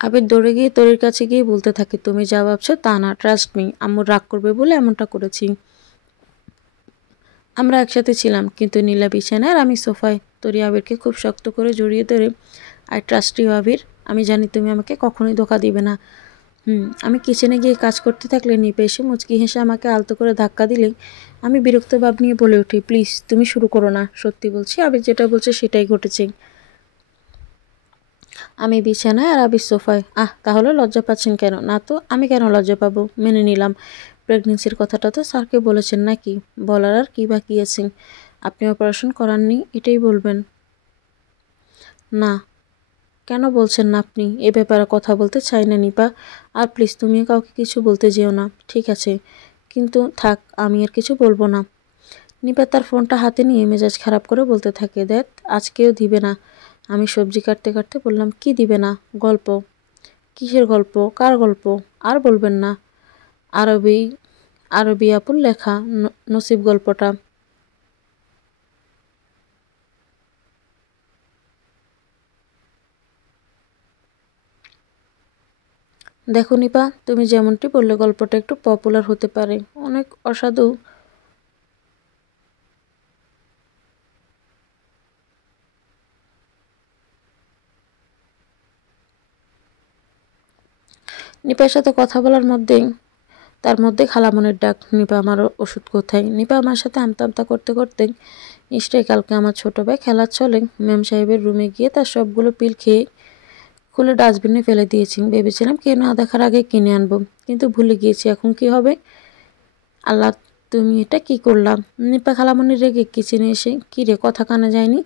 আবির দৌড়ে গিয়ে তরির কাছে গিয়ে বলতে থাকে, তুমি যা ভাবছো তা না, ট্রাস্ট মি, আম্মু রাগ করবে বলে এমনটা করেছি। আমরা একসাথে ছিলাম, কিন্তু নীলা বিছানায় আর আমি সোফায়। তরি আবিরকে খুব শক্ত করে জড়িয়ে ধরে, আই ট্রাস্ট ইউ আবির, আমি জানি তুমি আমাকে কখনোই ধোকা দিবে না। আমি কিচেনে গিয়ে কাজ করতে থাকলে নিপে এসে মুচকি হেসে আমাকে আলতো করে ধাক্কা দিলেই আমি বিরক্ত ভাব নিয়ে বলে উঠি, প্লিজ তুমি শুরু করো না, সত্যি বলছি আবির যেটা বলছে সেটাই ঘটেছে। আমি বিছানায় আর আবির সোফায়। তাহলে লজ্জা পাচ্ছেন কেন? না তো আমি কেন লজ্জা পাবো, মেনে নিলাম। প্রেগনেন্সির কথাটা তো স্যারকে বলেছেন নাকি? বলার আর কি বাকি আছে? আপনি অপারেশন করাননি এটাই বলবেন। না। কেন বলছেন না আপনি? এ ব্যাপারে কথা বলতে চাই না নিপা, আর প্লিজ তুমিও কাউকে কিছু বলতে যেও না, ঠিক আছে? কিন্তু থাক, আমি আর কিছু বলবো না। নিপা তার ফোনটা হাতে নিয়ে মেজাজ খারাপ করে বলতে থাকে, দেখ আজকেও দিবে না। আমি সবজি কাটতে কাটতে বললাম, কি দিবে না? গল্প? কিসের গল্প? কার গল্প? আর বলবেন না। আরবি আরবি আপুর লেখা নসিব গল্পটা। দেখো নিপা, তুমি যেমনটি বললে গল্পটা একটু পপুলার হতে পারে, অনেক অসাধু। নিপার সাথে কথা বলার মধ্যেই তার মধ্যে খালামনের ডাক, নিপা আমার ওষুধ কোথায়? নিপা আমার সাথে আমতা আমতা করতে করতে, নিশ্চয়ই কালকে আমার ছোট ভাই খেলার ছলে ম্যাম সাহেবের রুমে গিয়ে তার সবগুলো পিল খেয়ে খুলে ডাস্টবিনে ফেলে দিয়েছি। ভেবেছিলাম কেউ না দেখার আগে কিনে আনবো, কিন্তু ভুলে গিয়েছি। এখন কি হবে? আল্লাহ, তুমি এটা কি করলাম? নিপা খালামণি রেগে কিচেনে এসে, কি রে কথা কানে যায়নি?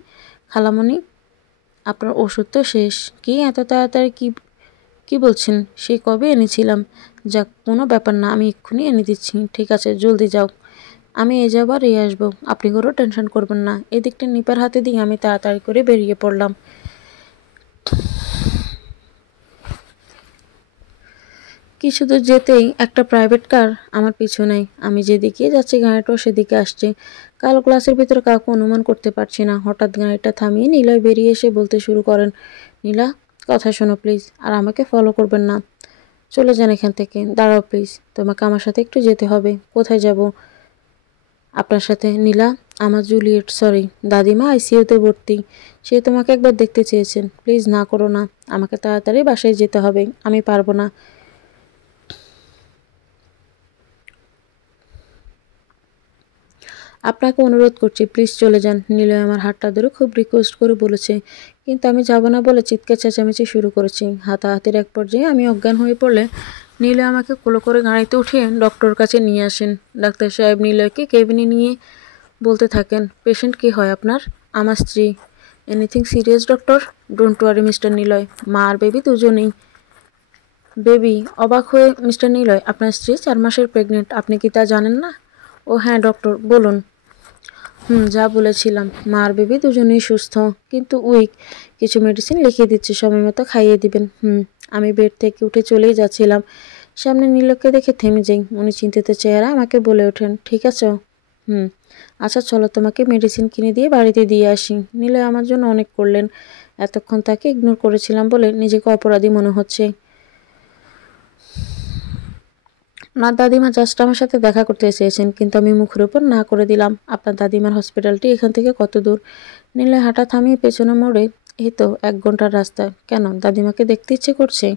খালামণি, আপনার ওষুধ তো শেষ। কি এত তাড়াতাড়ি কি কি বলছেন? সেই কবে এনেছিলাম। যাক, কোনো ব্যাপার না, আমি এক্ষুনি এনে দিচ্ছি। ঠিক আছে, জলদি যাও, আমি এ যাবার এই আসবো, আপনি কোনো টেনশন করবেন না। এদিকটা নিপার হাতে দিয়ে আমি তাড়াতাড়ি করে বেরিয়ে পড়লাম। কিছু দূর যেতেই একটা প্রাইভেট কার আমার পিছনেই। আমি যেদিকে যাচ্ছি গাড়িটাও সেদিকে আসছে। কালো গ্লাসের ভিতরে কাউকে অনুমান করতে পারছি না। হঠাৎ গাড়িটা থামিয়ে নীলয় বেরিয়ে এসে বলতে শুরু করেন, নীলা, কথা শোনো প্লিজ, আর আমাকে ফলো করবেন না। চলে যান এখান থেকে। দাঁড়াও প্লিজ, তোমাকে আমার সাথে একটু যেতে হবে। কোথায় যাব? আপনার সাথে। নীলা, আমার জুলিয়েট, সরি, দাদিমা আইসিইউতে ভর্তি। সে তোমাকে একবার দেখতে চেয়েছেন। প্লিজ না করো না, আমাকে তাড়াতাড়ি বাসায় যেতে হবে, আমি পারবো না। আপনাকে অনুরোধ করছি, প্লিজ চলে যান। নিলয় আমার হাতটা ধরে খুব রিকোয়েস্ট করে বলেছে, কিন্তু আমি যাব না বলে চিৎকার চেঁচামেচি শুরু করেছি। হাতাহাতির এক পর্যায়ে আমি অজ্ঞান হয়ে পড়লে নিলয় আমাকে কোলে করে গাড়িতে উঠিয়ে ডক্টরের কাছে নিয়ে আসেন। ডাক্তার সাহেব নিলয়কে কেবিনে নিয়ে বলতে থাকেন, পেশেন্ট কি হয় আপনার? আমার স্ত্রী। Anything serious doctor? Don't worry mister Niloy, মা আর বেবি দুজনেই। বেবি? অবাক হয়ে মিস্টার নিলয়, আপনার স্ত্রী 4 মাসের প্রেগনেন্ট, আপনি কি তা জানেন না? ও হ্যাঁ ডক্টর, বলুন। যা বলেছিলাম, মা আর বেবি দুজনেই সুস্থ, কিন্তু উইক। কিছু মেডিসিন লিখে দিচ্ছি, সময় মতো খাইয়ে দিবেন। আমি বেড থেকে উঠে চলেই যাচ্ছিলাম, সামনে নীলকে দেখে থেমে যাই। উনি চিন্তিত চেহারা আমাকে বলে ওঠেন, ঠিক আছে? আচ্ছা চলো, তোমাকে মেডিসিন কিনে দিয়ে বাড়িতে দিয়ে আসি। নীলয় আমার জন্য অনেক করলেন। এতক্ষণ তাকে ইগনোর করেছিলাম বলে নিজেকে অপরাধী মনে হচ্ছে। আপনার দাদিমা জাস্ট আমার সাথে দেখা করতে চেয়েছেন, কিন্তু আমি মুখের উপর না করে দিলাম। আপনার দাদিমার হসপিটালটি এখান থেকে কত দূর? নীলে হাঁটা থামিয়ে পেছনে মোড়ে, এই তো 1 ঘন্টার রাস্তা। কেন, দাদিমাকে দেখতে ইচ্ছে করছে?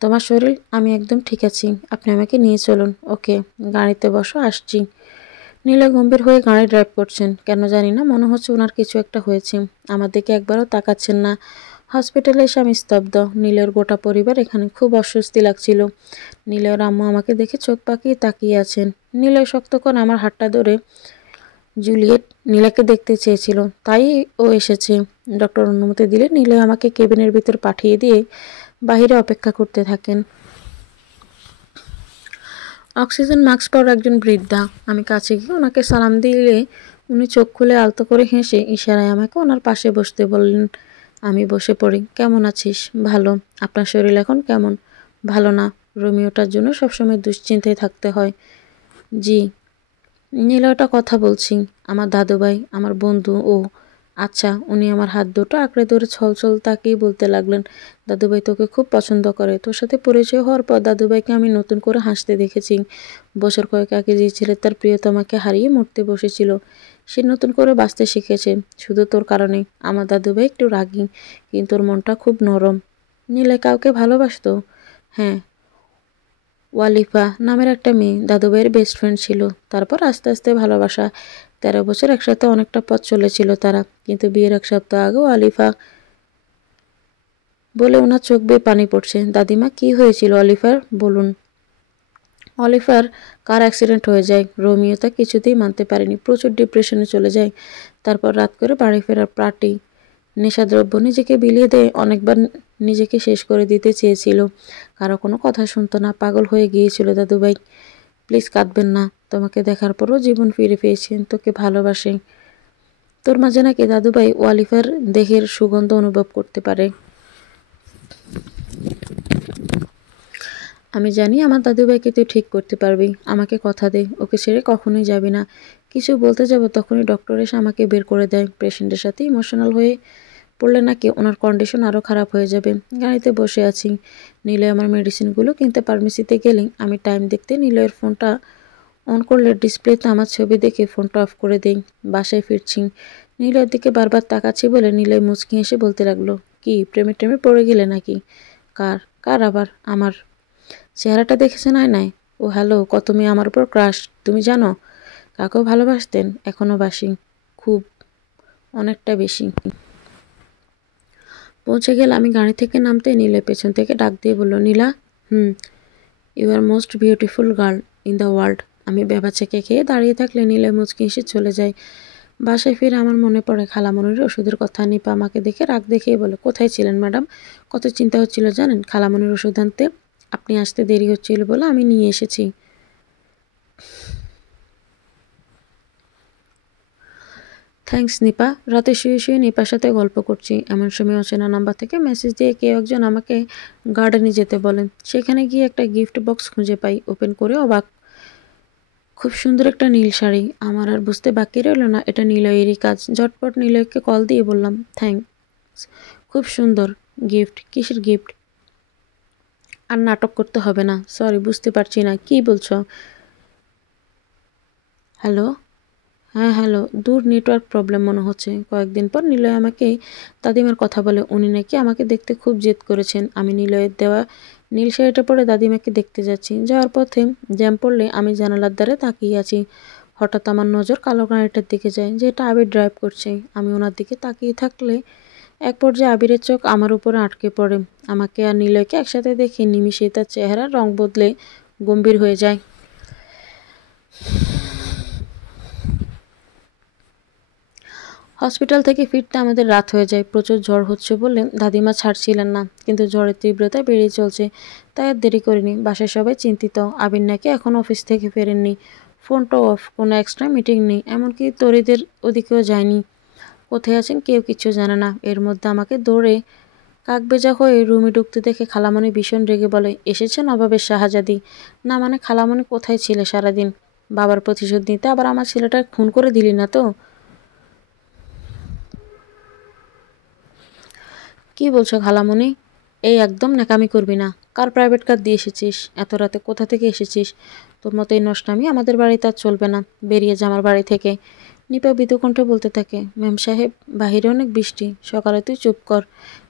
তোমার শরীর? আমি একদম ঠিক আছি, আপনি আমাকে নিয়ে চলুন। ওকে, গাড়িতে বসো, আসছি। নীলা গম্ভীর হয়ে গাড়ি ড্রাইভ করছেন। কেন জানি না মনে হচ্ছে ওনার কিছু একটা হয়েছে। আমার দিকে একবারও তাকাচ্ছেন না। হসপিটালে এসে আমি স্তব্ধ। নীলের গোটা পরিবার এখানে। খুব অস্বস্তি লাগছিল। নীলের আম্মু আমাকে দেখে চোখ পাকিয়ে তাকিয়ে আছেন। নীলয় শক্ত করে আমার হাতটা ধরে, জুলিয়েট নীলাকে দেখতে চেয়েছিল, তাই ও এসেছে। ডক্টর অনুমতি দিলে নীলয় আমাকে কেবিনের ভিতর পাঠিয়ে দিয়ে বাহিরে অপেক্ষা করতে থাকেন। অক্সিজেন মাস্ক পরা একজন বৃদ্ধা। আমি কাছে গিয়ে ওনাকে সালাম দিলে উনি চোখ খুলে আলতো করে হেসে ইশারায় আমাকে ওনার পাশে বসতে বললেন। আমি বসে পড়ি। কেমন আছিস? ভালো। আপনার শরীর এখন কেমন? ভালো না। রোমিওটার জন্য সবসময় দুশ্চিন্তায় থাকতে হয়। জি। নীলয়টা কথা বলছি। আমার দাদুভাই, আমার বন্ধু ও। আচ্ছা। উনি আমার হাত দুটো আঁকড়ে ধরে ছলছল তাকিয়ে বলতে লাগলেন, দাদুভাই তোকে খুব পছন্দ করে। তোর সাথে পরিচয় হওয়ার পর দাদুভাইকে আমি নতুন করে হাসতে দেখেছি। বছর কয়েক আগে যে ছেলে তার প্রিয়তমাকে হারিয়ে মরতে বসেছিল, সে নতুন করে বাঁচতে শিখেছে শুধু তোর কারণে। আমার দাদুভাই একটু রাগী, কিন্তু ওর মনটা খুব নরম। নীলা কাউকে ভালোবাসতো? হ্যাঁ, ওয়ালিফা নামের একটা মেয়ে দাদুভাইয়ের বেস্ট ফ্রেন্ড ছিল। তারপর আস্তে আস্তে ভালোবাসা। 13 বছর একসাথে অনেকটা পথ চলেছিল তারা, কিন্তু বিয়ের 1 সপ্তাহ আগেও আলিফা বলে ওনার চোখ বেয়ে পানি পড়ছে। দাদিমা, কি হয়েছিল অলিফার, বলুন। অলিফার কার অ্যাক্সিডেন্ট হয়ে যায়। রোমিও তা কিছুতেই মানতে পারেনি, প্রচুর ডিপ্রেশনে চলে যায়। তারপর রাত করে বাড়ি ফেরার পার্টি, নেশাদ্রব্য নিজেকে বিলিয়ে দেয়। অনেকবার নিজেকে শেষ করে দিতে চেয়েছিল, কারো কোনো কথা শুনতো না, পাগল হয়ে গিয়েছিল দাদুভাই। প্লিজ কাঁদবেন না, তোমাকে দেখার পরও জীবন ফিরে পেয়েছেন, তোকে ভালোবাসে। তোর মাঝে নাকি দাদুভাই ওয়ালিফার দেহের সুগন্ধ অনুভব করতে পারে। আমি জানি আমার দাদুভাইকে তুই ঠিক করতে পারবি, আমাকে কথা দে, ওকে ছেড়ে কখনোই যাবি না। কিছু বলতে যাব তখনই ডক্টর এসে আমাকে বের করে দেয়। পেশেন্টের সাথে ইমোশনাল হয়ে পড়লে নাকি ওনার কন্ডিশন আরও খারাপ হয়ে যাবে। গাড়িতে বসে আছি, নিলয় আমার মেডিসিনগুলো কিনতে ফার্মেসিতে গেলে আমি টাইম দেখতে নিলয়ের ফোনটা অন করলে ডিসপ্লেতে আমার ছবি দেখে ফোনটা অফ করে দেই। বাসায় ফিরছি, নিলয়ের দিকে বারবার তাকাচ্ছি বলে নিলয় মুচকি এসে বলতে লাগলো, কি প্রেমে টেমে পড়ে গেলে নাকি? কার কার আবার? আমার। চেহারাটা দেখেছেন আয়নায়? ও হ্যালো, কত মেয়ে আমার উপর ক্রাশ, তুমি জানো? কাকেও ভালোবাসতেন? এখনও বাসি, খুব, অনেকটা বেশি। পৌঁছে গেলে আমি গাড়ি থেকে নামতে নীলের পেছন থেকে ডাক দিয়ে বলল, Nila. You are most beautiful girl in the world. আমি চেকে খেয়ে দাঁড়িয়ে থাকলে নীলা মুচকি এসে চলে যায়। বাসায় ফিরে আমার মনে পড়ে খালামণির ওষুধের কথা। নিপা আমাকে দেখে রাগ দেখিয়ে বলে, কোথায় ছিলেন ম্যাডাম? কত চিন্তা হচ্ছিল জানেন খালামণির ওষুধ আনতে। আপনি আসতে দেরি হচ্ছিল বলে আমি নিয়ে এসেছি। থ্যাঙ্কস নিপা। রাতে শুয়ে শুয়ে নিপার সাথে গল্প করছি, এমন সময় অচেনা নাম্বার থেকে মেসেজ দিয়ে কেউ একজন আমাকে গার্ডেনে যেতে বলেন। সেখানে গিয়ে একটা গিফট বক্স খুঁজে পাই। ওপেন করে অবাক, খুব সুন্দর একটা নীল শাড়ি। আমার আর বুঝতে বাকি রইল না এটা নিলয়েরই কাজ। ঝটপট নিলয়কে কল দিয়ে বললাম, থ্যাঙ্কস, খুব সুন্দর গিফট। কিসের গিফট? আর নাটক করতে হবে না, সরি বুঝতে পারছি না কি বলছো। হ্যালো। হ্যাঁ হ্যালো, দূর নেটওয়ার্ক প্রবলেম মনে হচ্ছে। কয়েকদিন পর নিলয় আমাকে দাদিমার কথা বলে, উনি নাকি আমাকে দেখতে খুব জেদ করেছেন। আমি নিলয়ের দেওয়া নীল শাড়িটা পরে দাদিমাকে দেখতে যাচ্ছি। যাওয়ার পথে জ্যাম পড়লে আমি জানালার ধারে তাকিয়ে আছি। হঠাৎ আমার নজর কালো গাড়িটার দিকে যায়, যেটা আবির ড্রাইভ করছে। আমি ওনার দিকে তাকিয়ে থাকলে এক পর্যায়ে আবিরের চোখ আমার উপরে আটকে পড়ে। আমাকে আর নিলয়কে একসাথে দেখে নিমিষেই তার চেহারার রং বদলে গম্ভীর হয়ে যায়। হসপিটাল থেকে ফিরতে আমাদের রাত হয়ে যায়। প্রচুর ঝড় হচ্ছে বলে দাদিমা ছাড়ছিলেন না, কিন্তু ঝড়ের তীব্রতা বেড়েই চলছে। তাই আর দেরি করিনি। বাসায় সবাই চিন্তিত, আবির নাকি এখন অফিস থেকে ফেরেননি। ফোনটা অফ, কোনো এক্সট্রা মিটিং নেই, এমনকি তরিদের ওদিকেও যায়নি। কোথায় আছেন কেউ কিছু জানে না। এর মধ্যে আমাকে দৌড়ে কাকবেজা হয়ে রুমে ঢুকতে দেখে খালামণি ভীষণ রেগে বলে, এসেছেন অভাবের শাহজাদি? না মানে খালামণি, কোথায় ছিলে সারাদিন? বাবার প্রতিশোধ নিতে আবার আমার ছেলেটা খুন করে দিলি না তো? কি বলছো খালামণি? এই একদম ন্যাকামি করবি না। কার প্রাইভেট কার দিয়ে এসেছিস? এত রাতে কোথা থেকে এসেছিস? তোর মতো এই নষ্টামি আমাদের বাড়িতে আর চলবে না, বেরিয়ে যা আমার বাড়ি থেকে। নিপা বিধুকণ্ঠে বলতে থাকে, ম্যাম সাহেব, বাহিরে অনেক বৃষ্টি, সকালে তুই চুপ কর।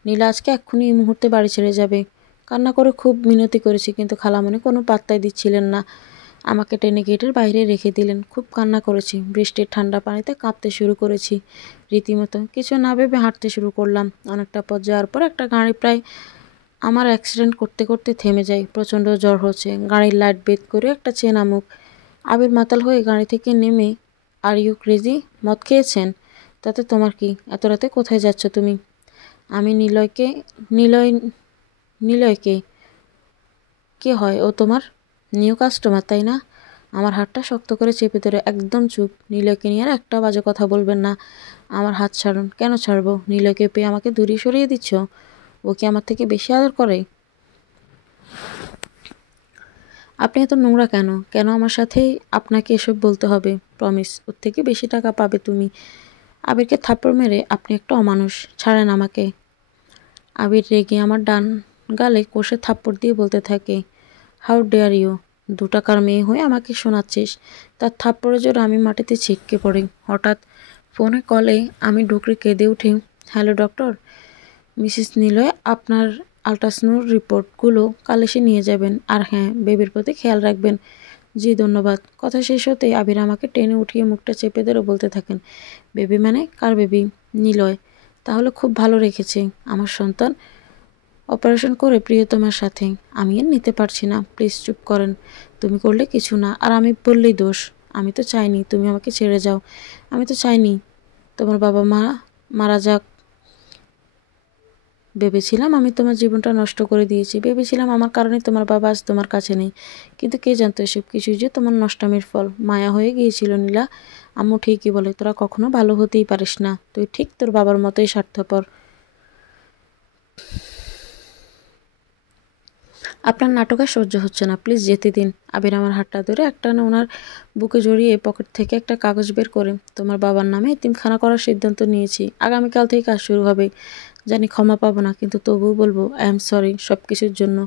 নীলা আজকে এক্ষুনি এই মুহূর্তে বাড়ি ছেড়ে যাবে। কান্না করে খুব মিনতি করেছি, কিন্তু খালামণি কোনো পাত্তাই দিচ্ছিলেন না। আমাকে টেনে গেটের বাইরে রেখে দিলেন। খুব কান্না করেছি, বৃষ্টির ঠান্ডা পানিতে কাঁপতে শুরু করেছি রীতিমতো। কিছু না ভেবে হাঁটতে শুরু করলাম। অনেকটা পথ যাওয়ার পর একটা গাড়ি প্রায় আমার অ্যাক্সিডেন্ট করতে করতে থেমে যায়। প্রচণ্ড জ্বর হচ্ছে। গাড়ির লাইট বেদ করে একটা চেনা মুখ। আবির মাতাল হয়ে গাড়ি থেকে নেমে, আর ইউ ক্রেজি? মদ খেয়েছেন? তাতে তোমার কি? এত রাতে কোথায় যাচ্ছ তুমি? আমি নিলয়কে। নিলয়? নিলয়কে? কে হয় ও তোমার? নিউ কাস্টমার তাই না? আমার হাতটা শক্ত করে চেপে ধরে, একদম চুপ, নিলয়কে নিয়ে আর একটা বাজে কথা বলবেন না। আমার হাত ছাড়ুন। কেন ছাড়বো? নিলয়কে পেয়ে আমাকে দূরে সরিয়ে দিচ্ছ? ও কি আমার থেকে বেশি আদর করে? আপনি এত নোংরা কেন? কেন আমার সাথেই আপনাকে এসব বলতে হবে? প্রমিস, ওর থেকে বেশি টাকা পাবে তুমি। আবিরকে থাপ্পড় মেরে, আপনি একটা অমানুষ, ছাড়েন আমাকে। আবির রেগে আমার ডান গালে কষে থাপ্পড় দিয়ে বলতে থাকে, হাউ ডেয়ার ইউ, 2 টাকার মেয়ে হয়ে আমাকে শোনাচ্ছিস। তার থাপ্পড়ের জোরে আমি মাটিতে ছিটকে পড়ি। হঠাৎ ফোনে কলে আমি ঢুকরে কেঁদে উঠি, হ্যালো ডক্টর, মিসেস নিলয় আপনার আল্ট্রাসাউন্ড রিপোর্টগুলো কাল এসে নিয়ে যাবেন, আর হ্যাঁ, বেবির প্রতি খেয়াল রাখবেন। জি ধন্যবাদ। কথা শেষ হতেই আবির আমাকে টেনে উঠিয়ে মুখটা চেপে ধরে বলতে থাকেন, বেবি মানে কার বেবি? নিলয়। তাহলে খুব ভালো রেখেছে। আমার সন্তান অপারেশন করে প্রিয়তমার সাথে। আমি আর নিতে পারছি না, প্লিজ চুপ করেন। তুমি করলে কিছু না, আর আমি বললেই দোষ। আমি তো চাইনি তুমি আমাকে ছেড়ে যাও। আমি তো চাইনি তোমার বাবা মা মারা যাক। ভেবেছিলাম আমি তোমার জীবনটা নষ্ট করে দিয়েছি। ভেবেছিলাম আমার কারণে তোমার বাবা আজ তোমার কাছে নেই। কিন্তু কে জানতো এসব কিছুই যে তোমার নষ্টামির ফল। মায়া হয়ে গিয়েছিল নীলা। আম্মু ঠিকই বলে, তোরা কখনো ভালো হতেই পারিস না। তুই ঠিক তোর বাবার মতোই স্বার্থপর। আপনার নাটক আর সহ্য হচ্ছে না, প্লিজ যেতে দিন। আবির আমার হাতটা ধরে একটানা ওনার বুকে জড়িয়ে পকেট থেকে একটা কাগজ বের করে, তোমার বাবার নামে এতিমখানা করার সিদ্ধান্ত নিয়েছি। আগামীকাল থেকে কাজ শুরু হবে। জানি ক্ষমা পাবো না, কিন্তু তবুও বলবো আই এম সরি সব কিছুর জন্য।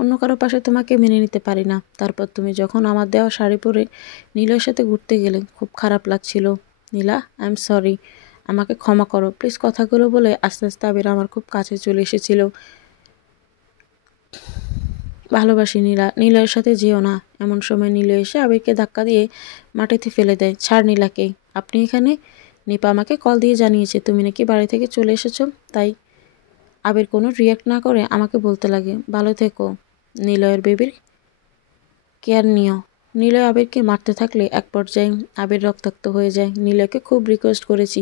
অন্য কারো পাশে তোমাকে মেনে নিতে পারি না। তারপর তুমি যখন আমার দেওয়া শাড়ি পরে নীলার সাথে ঘুরতে গেলে, খুব খারাপ লাগছিল। নীলা, আই এম সরি, আমাকে ক্ষমা করো প্লিজ। কথাগুলো বলে আস্তে আস্তে আবির আমার খুব কাছে চলে এসেছিল। ভালোবাসি নীলা, নীলয়ের সাথে যেও না। এমন সময় নীলয় এসে আবিরকে ধাক্কা দিয়ে মাটিতে ফেলে দেয়। ছাড় নীলাকে। আপনি এখানে? নিপা আমাকে কল দিয়ে জানিয়েছে তুমি নাকি বাড়ি থেকে চলে এসেছো। তাই আবির কোনো রিয়াক্ট না করে আমাকে বলতে লাগে, ভালো থেকো, নীলয়ের বেবির কেয়ার নিও। নীলয় আবিরকে মারতে থাকলে এক পর্যায়ে আবির রক্তাক্ত হয়ে যায়। নীলয়কে খুব রিকোয়েস্ট করেছি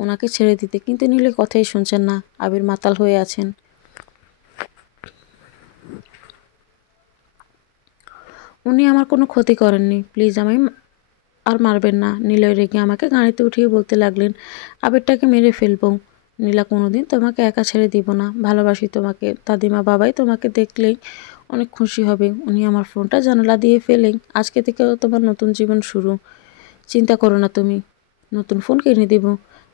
ওনাকে ছেড়ে দিতে, কিন্তু নীলয় কথাই শুনছেন না। আবির মাতাল হয়ে আছেন। উনি আমার কোনো ক্ষতি করেননি, প্লিজ আমায় আর মারবেন না। নীলয় রেগে আমাকে গাড়িতে উঠিয়ে বলতে লাগলেন, আবিরটাকে মেরে ফেলবো। নীলা, কোনোদিন তোমাকে একা ছেড়ে দিব না। ভালোবাসি তোমাকে। দাদিমা বাবাই তোমাকে দেখলেই অনেক খুশি হবে। উনি আমার ফোনটা জানালা দিয়ে ফেলেই, আজকে থেকে তোমার নতুন জীবন শুরু। চিন্তা করো না তুমি, নতুন ফোন কিনে দিব।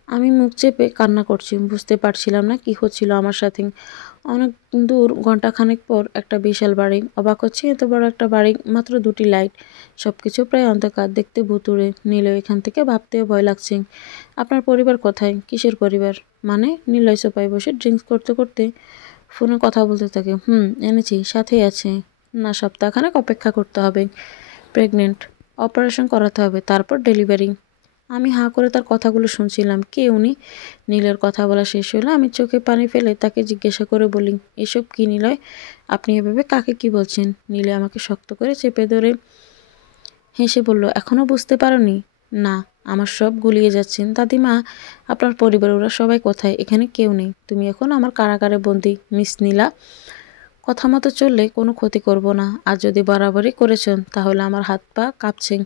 আমি মুখ চেপে কান্না করছি। বুঝতে পারছিলাম না কি হচ্ছিল আমার সাথে। অনেক দূর, ঘন্টাখানেক পর একটা বিশাল বাড়ি। অবাক হচ্ছে, এত বড় একটা বাড়ি, মাত্র 2টি লাইট, সবকিছু প্রায় অন্ধকার, দেখতে ভুতুড়ে। নীলয় এখান থেকে ভাবতেও ভয় লাগছে। আপনার পরিবার কোথায়? কিসের পরিবার মানে? নীলয় সোফায় বসে ড্রিঙ্কস করতে করতে ফোনে কথা বলতে থাকে। এনেছি, সাথেই আছে। না, সপ্তাহখানেক অপেক্ষা করতে হবে। প্রেগনেন্ট, অপারেশন করাতে হবে, তারপর ডেলিভারি। আমি হাঁ করে তার কথাগুলো শুনছিলাম। কে উনি? নীলের কথা বলা শেষ হলে আমি চোখে পানি ফেলে তাকে জিজ্ঞাসা করে বলি, এসব কি নিলয়? আপনি এভাবে কাকে কি বলছেন? নীলে আমাকে শক্ত করে চেপে ধরে হেসে বলল, এখনও বুঝতে পারোনি? না, আমার সব গুলিয়ে যাচ্ছেন। দাদিমা, আপনার পরিবার, ওরা সবাই কোথায়? এখানে কেউ নেই। তুমি এখন আমার কারাগারে বন্দি, মিস নীলা। কথা মতো চললে কোনো ক্ষতি করব না। আর যদি বাড়াবাড়ি করেছেন তাহলে আমার হাত পা কাঁপছে।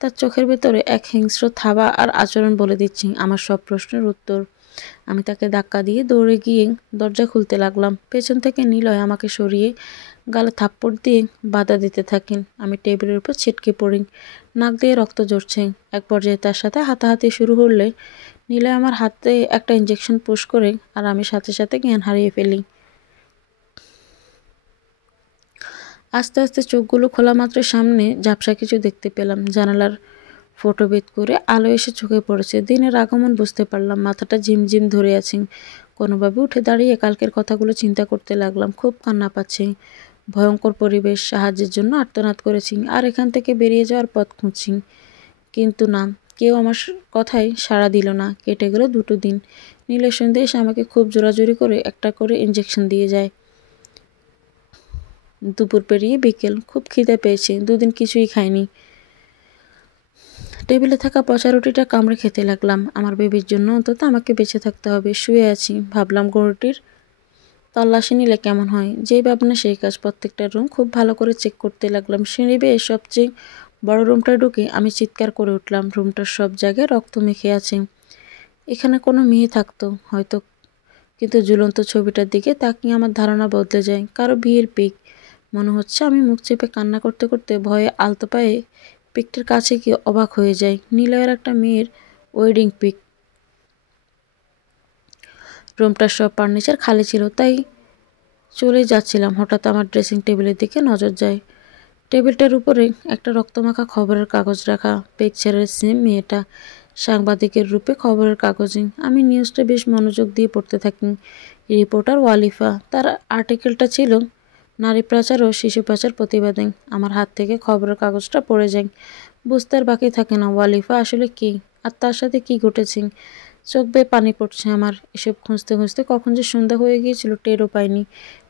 তার চোখের ভেতরে এক হিংস্র থাবা আর আচরণ বলে দিচ্ছি আমার সব প্রশ্নের উত্তর। আমি তাকে ধাক্কা দিয়ে দৌড়ে গিয়ে দরজা খুলতে লাগলাম। পেছন থেকে নীলয় আমাকে সরিয়ে গালে থাপ্পড় দিয়ে বাধা দিতে থাকেন। আমি টেবিলের উপর ছিটকে পড়ি, নাক দিয়ে রক্ত ঝরছে। এক পর্যায়ে তার সাথে হাতাহাতি শুরু হলে নীলয় আমার হাতে একটা ইঞ্জেকশন পুশ করে, আর আমি সাথে সাথে জ্ঞান হারিয়ে ফেলি। আস্তে আস্তে চোখগুলো খোলা মাত্র সামনে ঝাপসা কিছু দেখতে পেলাম। জানালার ফটো ভেদ করে আলো এসে চোখে পড়েছে। দিনের আগমন বুঝতে পারলাম। মাথাটা ঝিমঝিম ধরে আছে। কোনোভাবে উঠে দাঁড়িয়ে কালকের কথাগুলো চিন্তা করতে লাগলাম। খুব কান্না পাচ্ছে। ভয়ঙ্কর পরিবেশ। সাহায্যের জন্য আর্তনাদ করেছি, আর এখান থেকে বেরিয়ে যাওয়ার পথ খুঁজছি। কিন্তু না, কেউ আমার কথায় সাড়া দিল না। কেটে গেল 2টো দিন। নীলের সন্ধ্যে এসে আমাকে খুব জোরাজোরি করে একটা করে ইঞ্জেকশন দিয়ে যায়। দুপুর পেরিয়ে বিকেল। খুব খিদে পেয়েছে। 2 দিন কিছুই খাইনি। টেবিলে থাকা পচা রুটিটা কামড়ে খেতে লাগলাম। আমার বেবির জন্য অন্তত আমাকে বেঁচে থাকতে হবে। শুয়ে আছি, ভাবলাম গরুটির তল্লাশি নিলে কেমন হয়। যেই ভাবনা সেই কাজ। প্রত্যেকটা রুম খুব ভালো করে চেক করতে লাগলাম। সিঁড়ি বেয়ে সবচেয়ে বড় রুমটা ঢুকে আমি চিৎকার করে উঠলাম। রুমটার সব জায়গায় রক্ত মেখে আছে। এখানে কোনো মেয়ে থাকতো হয়তো, কিন্তু ঝুলন্ত ছবিটার দিকে তাকিয়ে আমার ধারণা বদলে যায়। কারো বিয়ের পিক মনে হচ্ছে। আমি মুখ চেপে কান্না করতে করতে ভয়ে আলতো পায়ে পিকটার কাছে গিয়ে অবাক হয়ে যায়। নিলয়ের একটা মেয়ের ওয়েডিং পিক। রুমটার সব ফার্নিচার খালি ছিল, তাই চলে যাচ্ছিলাম। হঠাৎ আমার ড্রেসিং টেবিলের দিকে নজর যায়। টেবিলটার উপরে একটা রক্তমাখা খবরের কাগজ রাখা, পিকচারের সেম মেয়েটা সাংবাদিকের রূপে খবরের কাগজে। আমি নিউজটা বেশ মনোযোগ দিয়ে পড়তে থাকি। রিপোর্টার ওয়ালিফা, তার আর্টিকেলটা ছিল নারী পাচার ও শিশু পাচার প্রতিবাদে। আমার হাত থেকে খবরের কাগজটা পড়ে যায়। বুঝতে আর বাকি থাকে না ওয়ালিফা আসলে কি, আর তার সাথে কি ঘটেছে। চোখ বেয়ে পানি পড়ছে আমার। এসব খুঁজতে খুঁজতে কখন যে সন্ধ্যা হয়ে গিয়েছিল টেরও পাইনি।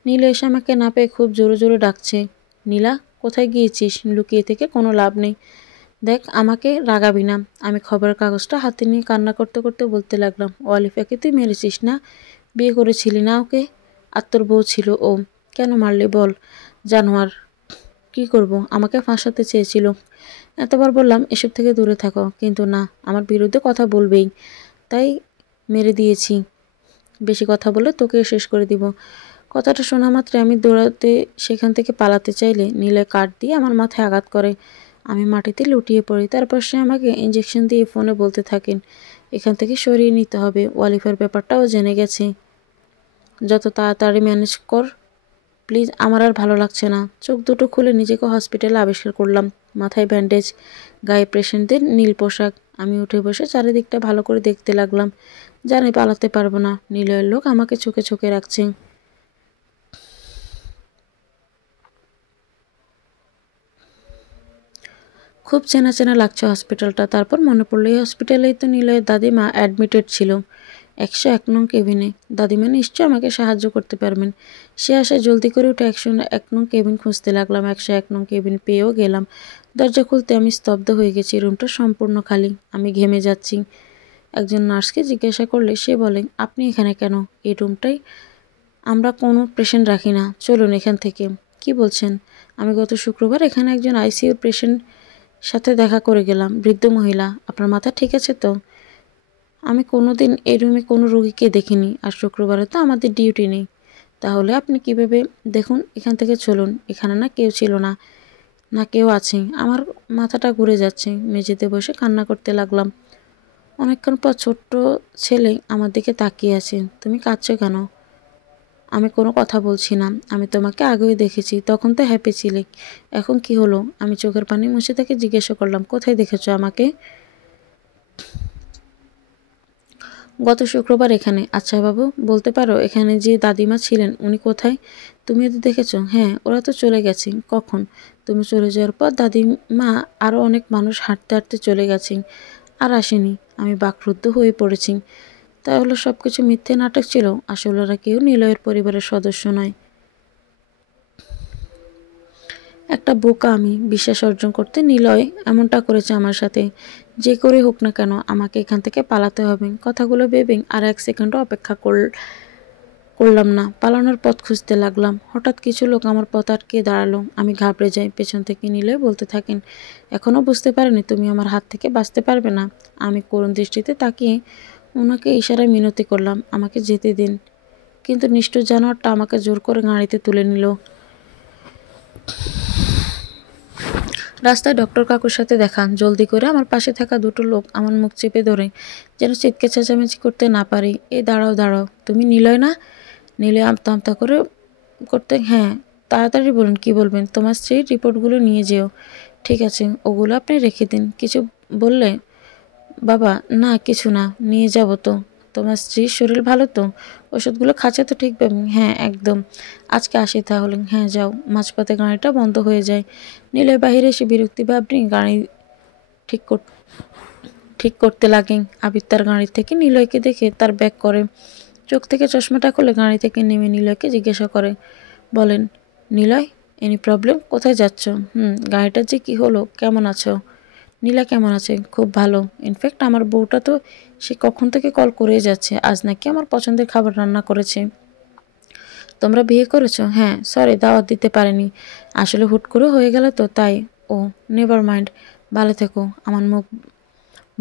নীলা এসে আমাকে না পেয়ে খুব জোরে জোরে ডাকছে, নীলা কোথায় গিয়েছিস? লুকিয়ে থেকে কোনো লাভ নেই, দেখ আমাকে রাগাবি না। আমি খবরের কাগজটা হাতে নিয়ে কান্না করতে করতে বলতে লাগলাম, ওয়ালিফাকে তুই মেরেছিস না? বিয়ে করেছিলি না ওকে? আর তোর বউ ছিল ও, কেন মারলি বল? জানোয়ার। কি করব, আমাকে ফাঁসাতে চেয়েছিল। এতবার বললাম এসব থেকে দূরে থাকো, কিন্তু না, আমার বিরুদ্ধে কথা বলবেই, তাই মেরে দিয়েছি। বেশি কথা বলে তোকে শেষ করে দিব। কথাটা শোনা মাত্রে আমি দৌড়াতে সেখান থেকে পালাতে চাইলে নীলে কাঠ দিয়ে আমার মাথায় আঘাত করে। আমি মাটিতে লুটিয়ে পড়ি। তারপর সে আমাকে ইঞ্জেকশন দিয়ে ফোনে বলতে থাকেন, এখান থেকে সরিয়ে নিতে হবে, ওয়ালিফার ব্যাপারটাও জেনে গেছে, যত তাড়াতাড়ি ম্যানেজ কর প্লিজ, আমার আর ভালো লাগছে না। চোখ দুটো খুলে নিজেকে হসপিটালে আবিষ্কার করলাম। মাথায় ব্যান্ডেজ, গায়ে পেশেন্টদের নীল পোশাক। আমি উঠে বসে চারিদিকটা ভালো করে দেখতে লাগলাম। জানি পালাতে পারবো না, নিলয়ের লোক আমাকে চোখে চোখে রাখছে। খুব চেনা চেনা লাগছে হসপিটালটা। তারপর মনে পড়লো এই হসপিটালেই তো নিলয়ের দাদিমা অ্যাডমিটেড ছিল, 101 নং কেবিনে। দাদিমা নিশ্চয়ই আমাকে সাহায্য করতে পারবেন। সে আশায় জলদি করে উঠে 101 নং কেবিন খুঁজতে লাগলাম। 101 নং কেবিন পেয়েও গেলাম। দরজা খুলতে আমি স্তব্ধ হয়ে গেছি। রুমটা সম্পূর্ণ খালি। আমি ঘেমে যাচ্ছি। একজন নার্সকে জিজ্ঞাসা করলে সে বলে, আপনি এখানে কেন? এই রুমটাই আমরা কোনো পেশেন্ট রাখি না, চলুন এখান থেকে। কি বলছেন? আমি গত শুক্রবার এখানে একজন আইসিইউ পেশেন্ট সাথে দেখা করে গেলাম, বৃদ্ধ মহিলা। আপনার মাথা ঠিক আছে তো? আমি কোনোদিন এই রুমে কোনো রোগীকে দেখিনি, আর শুক্রবারে তো আমাদের ডিউটি নেই। তাহলে আপনি কিভাবে? দেখুন, এখান থেকে চলুন। এখানে না কেউ ছিল না, না কেউ আছে। আমার মাথাটা ঘুরে যাচ্ছে। মেঝেতে বসে কান্না করতে লাগলাম। অনেকক্ষণ পর ছোট্ট ছেলে আমার দিকে তাকিয়ে আছে। তুমি কাঁদছো কেন? আমি কোনো কথা বলছি না। আমি তোমাকে আগেও দেখেছি, তখন তো হ্যাপি ছিলে। এখন কি হলো? আমি চোখের পানি মুছে তাকে জিজ্ঞাসা করলাম, কোথায় দেখেছো আমাকে? গত শুক্রবার এখানে। আচ্ছা বাবু, বলতে পারো এখানে যে দাদিমা ছিলেন উনি কোথায়? তুমি ওদের দেখেছো? হ্যাঁ, ওরা তো চলে গেছে। কখন? তুমি চলে যাওয়ার পর দাদিমা আরও অনেক মানুষ হাঁটতে হাঁটতে চলে গেছে, আর আসেনি। আমি বাকরুদ্ধ হয়ে পড়েছি। তাহলে সব কিছু মিথ্যে নাটক ছিল? আসলে ওরা কেউ নিলয়ের পরিবারের সদস্য নয়। একটা বোকা আমি। বিশ্বাস অর্জন করতে নিলয় এমনটা করেছে আমার সাথে। যে করে হোক না কেন আমাকে এখান থেকে পালাতে হবে। কথাগুলো ভেবে আর 1 সেকেন্ডও অপেক্ষা করলাম না। পালানোর পথ খুঁজতে লাগলাম। হঠাৎ কিছু লোক আমার পথ আটকে দাঁড়ালো। আমি ঘাবড়ে যাই। পেছন থেকে নিলয় বলতে থাকেন, এখনও বুঝতে পারেনি তুমি আমার হাত থেকে বাঁচতে পারবে না? আমি করুণ দৃষ্টিতে তাকিয়ে ওনাকে ইশারায় মিনতি করলাম, আমাকে যেতে দিন। কিন্তু নিষ্ঠুর জানোয়ারটা আমাকে জোর করে গাড়িতে তুলে নিল। রাস্তায় ডক্টর কাকুর সাথে দেখা। জলদি করে আমার পাশে থাকা দুটো লোক আমার মুখ চেপে ধরে, যেন চিৎকার চেঁচামেচি করতে না পারি। এই দাঁড়াও দাঁড়াও, তুমি নিলয় না? নিলয় আমতা আমতা করে করতে, হ্যাঁ। তাড়াতাড়ি বলুন, কি বলবেন? তোমার স্ত্রীর রিপোর্টগুলো নিয়ে যেও। ঠিক আছে, ওগুলো আপনি রেখে দিন। কিছু বললে? বাবা, না কিছু না, নিয়ে যাব তো। তোমার স্ত্রীর শরীর ভালো তো? ওষুধগুলো খাচ্ছে তো ঠিকভাবে? হ্যাঁ একদম। আজকে আসি তাহলে। হ্যাঁ যাও। মাঝপথে গাড়িটা বন্ধ হয়ে যায়। নিলয় বাহিরে এসে বিরক্তি ভাব নিয়ে গাড়ি ঠিক ঠিক করতে লাগেন। আবির তার গাড়ি থেকে নিলয়কে দেখে তার ব্যাক করে। চোখ থেকে চশমাটা খুলে গাড়ি থেকে নেমে নিলয়কে জিজ্ঞাসা করে, বলেন, নিলয় এনি প্রবলেম? কোথায় যাচ্ছ? গাড়িটার যে কি হলো? কেমন আছো? নীলা কেমন আছে? খুব ভালো। ইনফ্যাক্ট আমার বউটা তো সে কখন থেকে কল করেই যাচ্ছে, আজ নাকি আমার পছন্দের খাবার রান্না করেছে। তোমরা বিয়ে করেছো? হ্যাঁ। সরি, দাওয়াত দিতে পারিনি। আসলে হুট করে হয়ে গেল তো তাই। ও, নেভার মাইন্ড। ভালো থেকো। আমার মুখ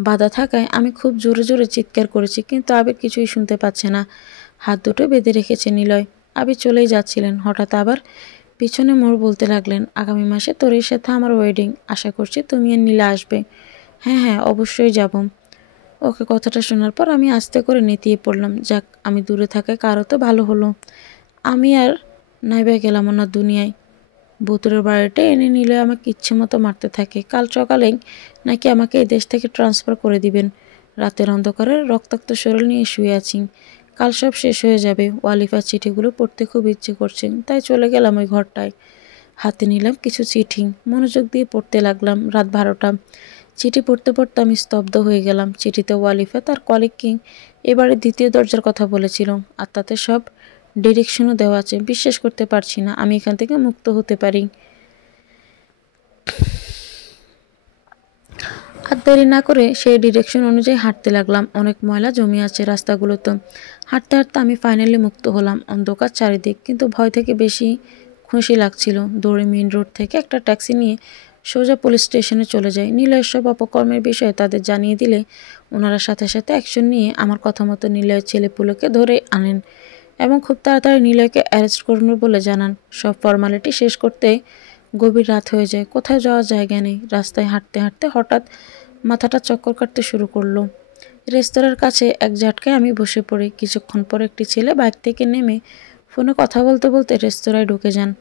বাধা থাকায় আমি খুব জোরে জোরে চিৎকার করেছি, কিন্তু আবির কিছুই শুনতে পাচ্ছে না। হাত দুটো বেঁধে রেখেছে নিলয়। আবির চলেই যাচ্ছিলেন। হঠাৎ আবার পিছনে মোড় বলতে লাগলেন, আগামী মাসে তোর সাথে আমার ওয়েডিং। আশা করছি তুমি আর নীলা আসবে। হ্যাঁ হ্যাঁ, অবশ্যই যাব। ওকে কথাটা শোনার পর আমি আস্তে করে নেতিয়ে পড়লাম। যাক, আমি দূরে থাকায় কারো তো ভালো হলো। আমি আর নাইবা গেলাম ওনার দুনিয়ায়। ভুতুরের বাড়িটা এনে নিলে আমাকে ইচ্ছে মতো মারতে থাকে। কাল সকালেই নাকি আমাকে এই দেশ থেকে ট্রান্সফার করে দিবেন। রাতের অন্ধকারে রক্তাক্ত শরীর নিয়ে শুয়ে আছি। কাল সব শেষ হয়ে যাবে। ওয়ালিফার চিঠিগুলো পড়তে খুব ইচ্ছে করছে, তাই চলে গেলাম ওই ঘরটায়। হাতে নিলাম কিছু চিঠি, মনোযোগ দিয়ে পড়তে লাগলাম। রাত 12টা। চিঠি পড়তে পড়তে আমি স্তব্ধ হয়ে গেলাম। চিঠিতে ওয়ালিফা তার কলিগকে এবারে দ্বিতীয় দরজার কথা বলেছিল, আর তাতে সব ডিরেকশনও দেওয়া আছে। বিশ্বাস করতে পারছি না আমি এখান থেকে মুক্ত হতে পারি। আর দেরি না করে সেই ডিরেকশন অনুযায়ী হাঁটতে লাগলাম। অনেক ময়লা জমে আছে রাস্তাগুলোতে। হাঁটতে হাঁটতে আমি ফাইনালি মুক্ত হলাম। অন্ধকার চারিদিক, কিন্তু ভয় থেকে বেশি খুশি লাগছিল। দৌড়ে মেইন রোড থেকে একটা ট্যাক্সি নিয়ে সোজা পুলিশ স্টেশনে চলে যাই। নীলয়ের সব অপকর্মের বিষয়ে তাদের জানিয়ে দিলে ওনারা সাথে সাথে অ্যাকশন নিয়ে আমার কথা মতো নীলয়ের ছেলেপুলেকে ধরে আনেন এবং খুব তাড়াতাড়ি নীলয়কে অ্যারেস্ট করবেন বলে জানান। সব ফর্মালিটি শেষ করতে গভীর রাত হয়ে যায়। কোথাও যাওয়ার জায়গা নেই। রাস্তায় হাঁটতে হাঁটতে হঠাৎ মাথাটা চক্কর কাটতে শুরু করলো। রেস্তোরাঁর কাছে এক ঝাটকায় আমি বসে পড়ি। কিছুক্ষণ পর একটি ছেলে বাইক থেকে নেমে ফোনে কথা বলতে বলতে রেস্তোরাঁয় ঢুকে যান।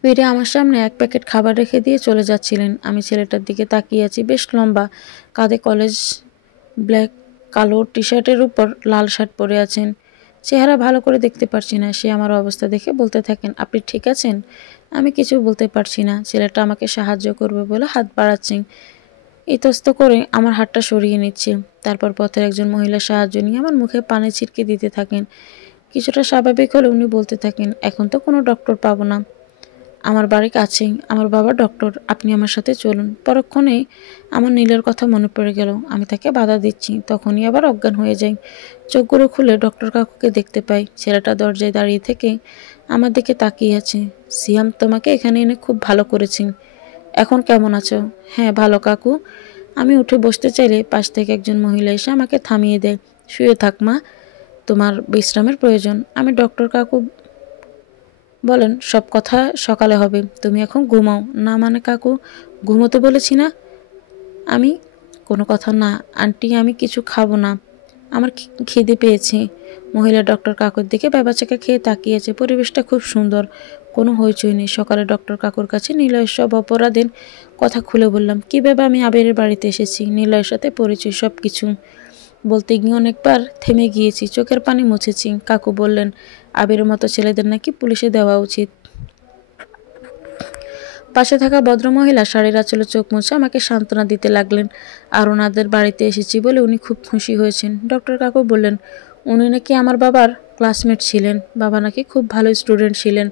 ফিরে আমার সামনে এক প্যাকেট খাবার রেখে দিয়ে চলে যাচ্ছিলেন। আমি ছেলেটার দিকে তাকিয়ে আছি। বেশ লম্বা, কাঁধে কলেজ ব্ল্যাক কালো টি শার্টের উপর লাল শার্ট পরে আছেন। চেহারা ভালো করে দেখতে পারছি না। সে আমার অবস্থা দেখে বলতে থাকেন, আপনি ঠিক আছেন? আমি কিছু বলতে পারছি না। ছেলেটা আমাকে সাহায্য করবে বলে হাত বাড়াচ্ছেন। ইতস্ত করে আমার হাতটা সরিয়ে নিচ্ছে। তারপর পথের একজন মহিলার সাহায্য নিয়ে আমার মুখে পানি ছিটকে দিতে থাকেন। কিছুটা স্বাভাবিক হলে উনি বলতে থাকেন, এখন তো কোনো ডক্টর পাবো না। আমার বাড়ি কাছেই, আমার বাবা ডক্টর, আপনি আমার সাথে চলুন। পরক্ষণেই আমার নীলের কথা মনে পড়ে গেল। আমি তাকে বাধা দিচ্ছি, তখনই আবার অজ্ঞান হয়ে যাই। চোখগুলো খুলে ডক্টর কাকুকে দেখতে পাই। ছেলেটা দরজায় দাঁড়িয়ে থেকে আমার দিকে তাকিয়ে আছে। সিয়াম, তোমাকে এখানে এনে খুব ভালো করেছি। এখন কেমন আছো? হ্যাঁ ভালো কাকু। আমি উঠে বসতে চাইলে পাশ থেকে একজন মহিলা এসে আমাকে থামিয়ে দেয়। শুয়ে থাক মা, তোমার বিশ্রামের প্রয়োজন। আমি ডক্টর কাকু বলেন, সব কথা সকালে হবে, তুমি এখন ঘুমাও। না মানে কাকু, ঘুমোতে বলেছি না আমি। কোনো কথা না আন্টি, আমি কিছু খাবো না, আমার খিদে পেয়েছে। মহিলা ডক্টর কাকুর দিকে বেবাচাকা খেয়ে তাকিয়েছে। পরিবেশটা খুব সুন্দর, কোনো হইচই নেই। সকালে ডক্টর কাকুর কাছে নিলয়ের সব অপরাধের কথা খুলে বললাম। কীভাবে আমি আবিরের বাড়িতে এসেছি, নিলয়ের সাথে পরিচয়, সব কিছু বলতে গিয়ে অনেকবার থেমে গিয়েছি, চোখের পানি মুছেছি। কাকু বললেন, আবিরের মতো ছেলেদের নাকি পুলিশে দেওয়া উচিত। পাশে থাকা ভদ্রমহিলা শাড়ির আঁচলে চোখ মুছে আমাকে সান্ত্বনা দিতে লাগলেন। আর ওনাদের বাড়িতে এসেছি বলে উনি খুব খুশি হয়েছেন। ডক্টর কাকু বললেন, উনি নাকি আমার বাবার ক্লাসমেট ছিলেন। বাবা নাকি খুব ভালো স্টুডেন্ট ছিলেন,